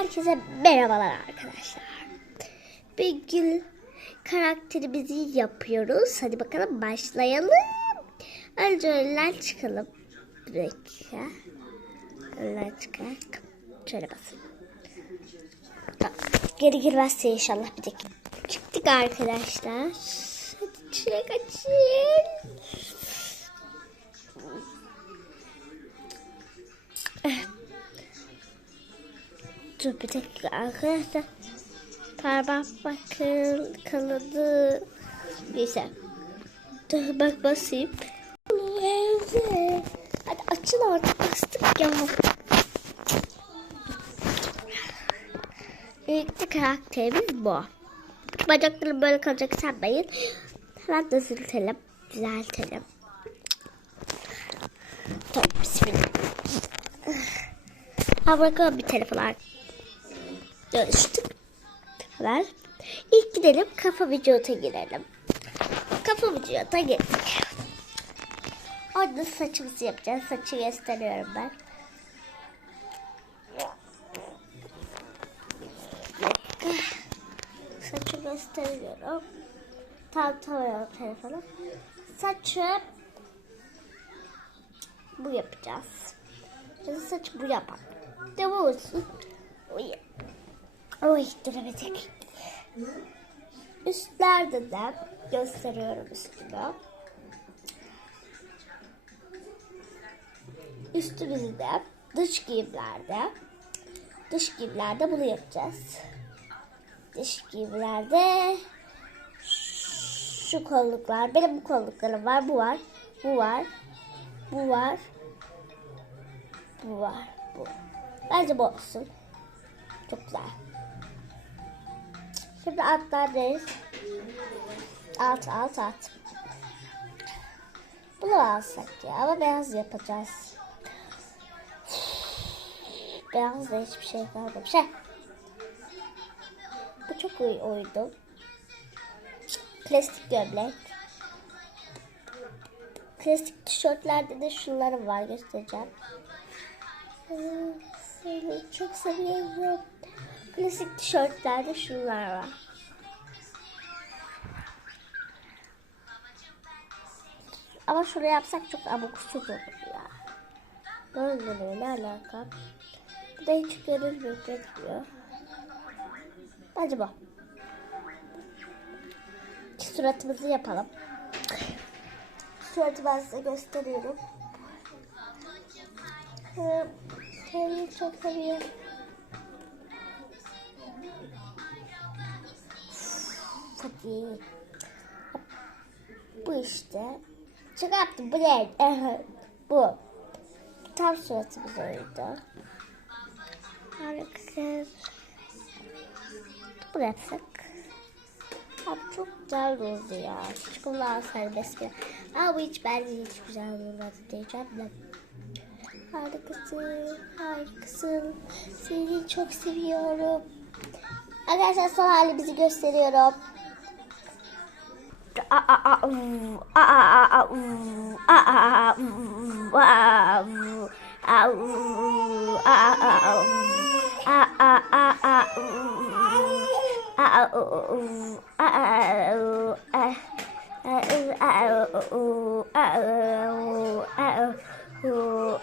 Herkese merhabalar arkadaşlar. Bir gün karakterimizi yapıyoruz. Hadi bakalım başlayalım. Önce önden çıkalım. Bir dakika. Önden çıkalım. Şöyle basın. Geri girmezse inşallah bir dakika. Çıktık arkadaşlar. Hadi içine kaçın. Dur bir dakika arkadaşlar. Parmak bakın kanadı. Neyse. Dur bak basayım. Hadi açın artık bastık ya. İlk karakterimiz bu. Bacakları böyle kalacak sanmayın. Hemen düzeltelim. Düzeltelim. Tamam bismillah. Ha bir telefon artık. Dönüştük. Hemen. İlk gidelim kafa vücuda girelim. Kafa vücuda girdik. Orada saçımızı yapacağız. Saçı gösteriyorum ben. Saçı gösteriyorum. Tam tamam telefonu. Saçı bu yapacağız. Saç bu yapalım. Devam olsun. Oy. Oy duramadık. Üstlerde de gösteriyorum üstünü. Üstümüzde dış giyimlerde dış giyimlerde bunu yapacağız. Dış giyimlerde şu kolluklar benim bu kolluklarım var bu var bu var bu var bu var bu. Bence bu olsun. Çok güzel. Şimdi altlardayız. Alt alt alt. Bunu alsak ya ama beyaz yapacağız. Beyaz da hiçbir şey kalmamış. Şey. Bu çok iyi oydu. Plastik gömlek. Klasik tişörtlerde de şunları var göstereceğim. Seni çok seviyorum. Klasik tişörtlerde şunlar var. Ama şuraya yapsak çok abuksuz olur ya. Böyle ne alaka? Bu da hiç görülmüyor, bekliyor. Bence bu. Suratımızı yapalım. Suratı ben size gösteriyorum. Ee, Seni çok seviyorum. İyi. Bu işte. Çıkarttım. Bu değil. bu. Tam suratımız oydu. Harika. Bu yapsak. Abi çok güzel oldu ya. Çikolata serbest bir. Aa bu hiç bence hiç güzel olmadı diyeceğim de. Harikasın, harikasın. Seni çok seviyorum. Arkadaşlar son halimizi gösteriyorum. Aa, aa, aa, uu, aa, aa, aa, uu, aa, aa, uu, aa, uu, aa, uu, aa, aa, uu, aa, aa, aa, aa, uu, aa, uu, aa, uu, aa, Boah.